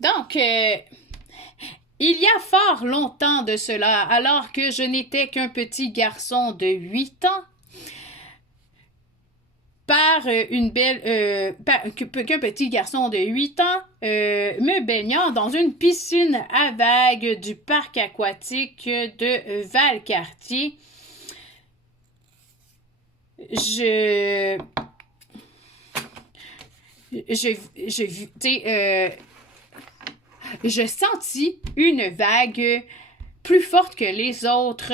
Donc, il y a fort longtemps de cela, alors que je n'étais qu'un petit garçon de 8 ans, qu'un petit garçon de 8 ans me baignant dans une piscine à vagues du parc aquatique de Valcartier. Je je sentis une vague plus forte que les autres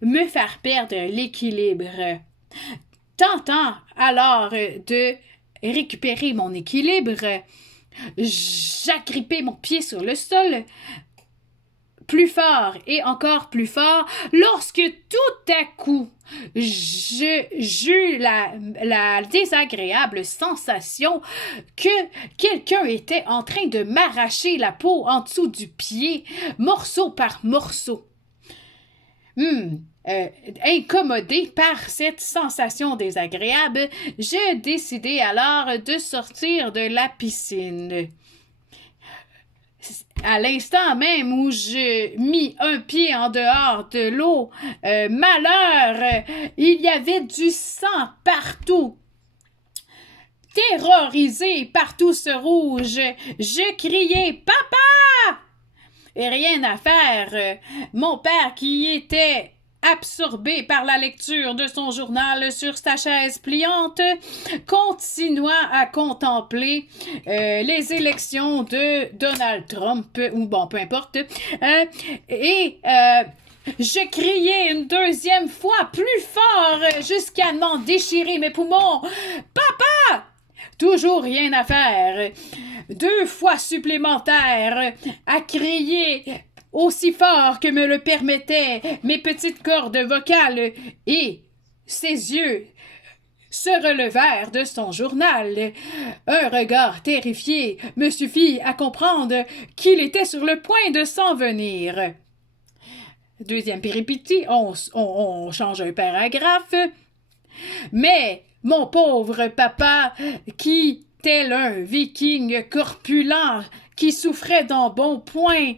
me faire perdre l'équilibre. Tentant alors de récupérer mon équilibre, j'agrippai mon pied sur le sol, plus fort et encore plus fort, lorsque tout à coup, j'eus la désagréable sensation que quelqu'un était en train de m'arracher la peau en dessous du pied, morceau par morceau. Hmm, incommodé par cette sensation désagréable, j'ai décidé alors de sortir de la piscine. À l'instant même où je mis un pied en dehors de l'eau, malheur, il y avait du sang partout. Terrorisé par tout ce rouge, je criais Papa! Et rien à faire. Mon père, qui était absorbé par la lecture de son journal sur sa chaise pliante, continua à contempler les élections de Donald Trump, ou bon, peu importe, et je criais une deuxième fois plus fort jusqu'à m'en déchirer mes poumons. Papa! Toujours rien à faire. 2 fois supplémentaire à crier aussi fort que me le permettaient mes petites cordes vocales, et ses yeux se relevèrent de son journal. Un regard terrifié me suffit à comprendre qu'il était sur le point de s'en venir. Deuxième péripétie, on change un paragraphe. Mais mon pauvre papa, qui, tel un viking corpulent qui souffrait d'embonpoint,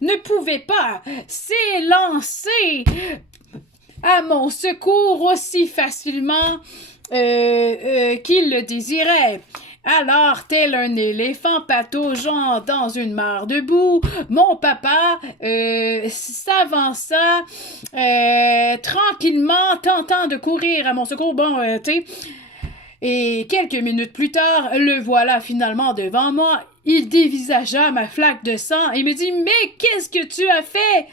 ne pouvait pas s'élancer à mon secours aussi facilement qu'il le désirait. Alors, tel un éléphant pataugeant dans une mare de boue, mon papa s'avança tranquillement, tentant de courir à mon secours. Bon, tu sais. Et quelques minutes plus tard, le voilà finalement devant moi. Il dévisagea ma flaque de sang et me dit « Mais qu'est-ce que tu as fait? »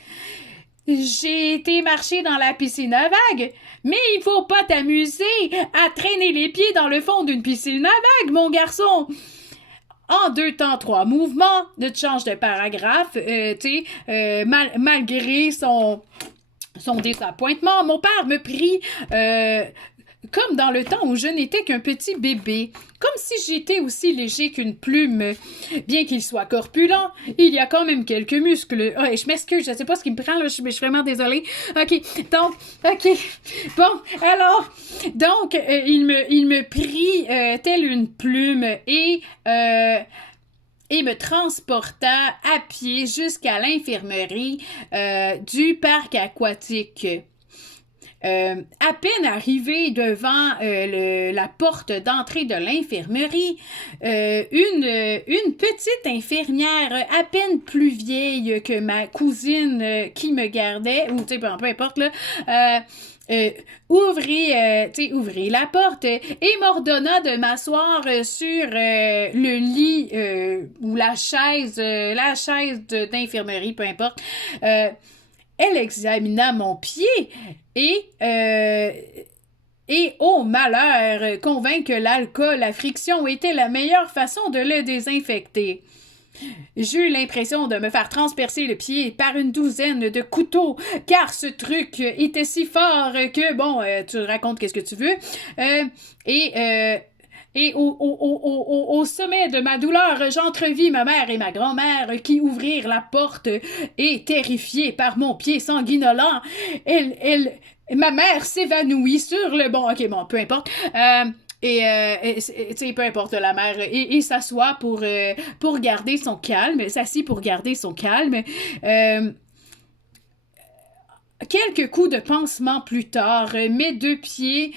J'ai été marcher dans la piscine à vagues. Mais il faut pas t'amuser à traîner les pieds dans le fond d'une piscine à vagues, mon garçon. En 2 temps 3 mouvements, de change de paragraphe, malgré son désappointement, mon père me prit comme dans le temps où je n'étais qu'un petit bébé, comme si j'étais aussi léger qu'une plume. Bien qu'il soit corpulent, il y a quand même quelques muscles. Oh, je m'excuse, je sais pas ce qui me prend, là, je suis vraiment désolée. OK, donc, OK. Bon, alors, donc, il me prit telle une plume et me transporta à pied jusqu'à l'infirmerie du parc aquatique. À peine arrivé devant la porte d'entrée de l'infirmerie, une petite infirmière à peine plus vieille que ma cousine qui me gardait, ou tu sais, peu importe, là, ouvrit la porte et m'ordonna de m'asseoir sur le lit ou la chaise d'infirmerie, peu importe. Elle examina mon pied et oh malheur, convainc que l'alcool à friction était la meilleure façon de le désinfecter. J'eus l'impression de me faire transpercer le pied par une douzaine de couteaux, car ce truc était si fort que, bon, tu racontes qu'est-ce que tu veux, et au sommet de ma douleur, j'entrevis ma mère et ma grand-mère qui ouvrirent la porte et, terrifiées par mon pied sanguinolent, ma mère s'évanouit sur le bon, ok, bon, peu importe. Tu sais, peu importe la mère, il s'assoit pour garder son calme, s'assit pour garder son calme. Euh, Quelques coups de pansement plus tard, mes deux pieds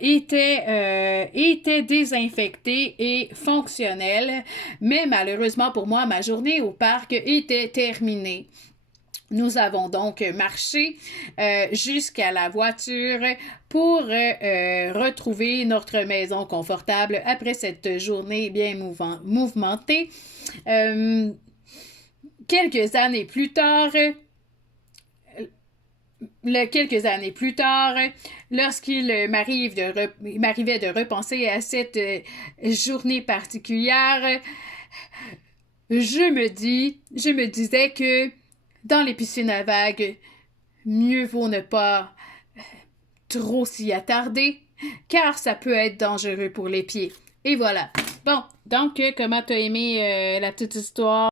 étaient désinfectés et fonctionnels, mais malheureusement pour moi, ma journée au parc était terminée. Nous avons donc marché jusqu'à la voiture pour retrouver notre maison confortable après cette journée bien mouvementée. Euh, quelques années plus tard, quelques années plus tard, lorsqu'il m'arrivait de repenser à cette journée particulière, je me disais que dans les piscines à vagues, mieux vaut ne pas trop s'y attarder, car ça peut être dangereux pour les pieds. Et voilà. Bon, donc, comment t'as aimé la petite histoire?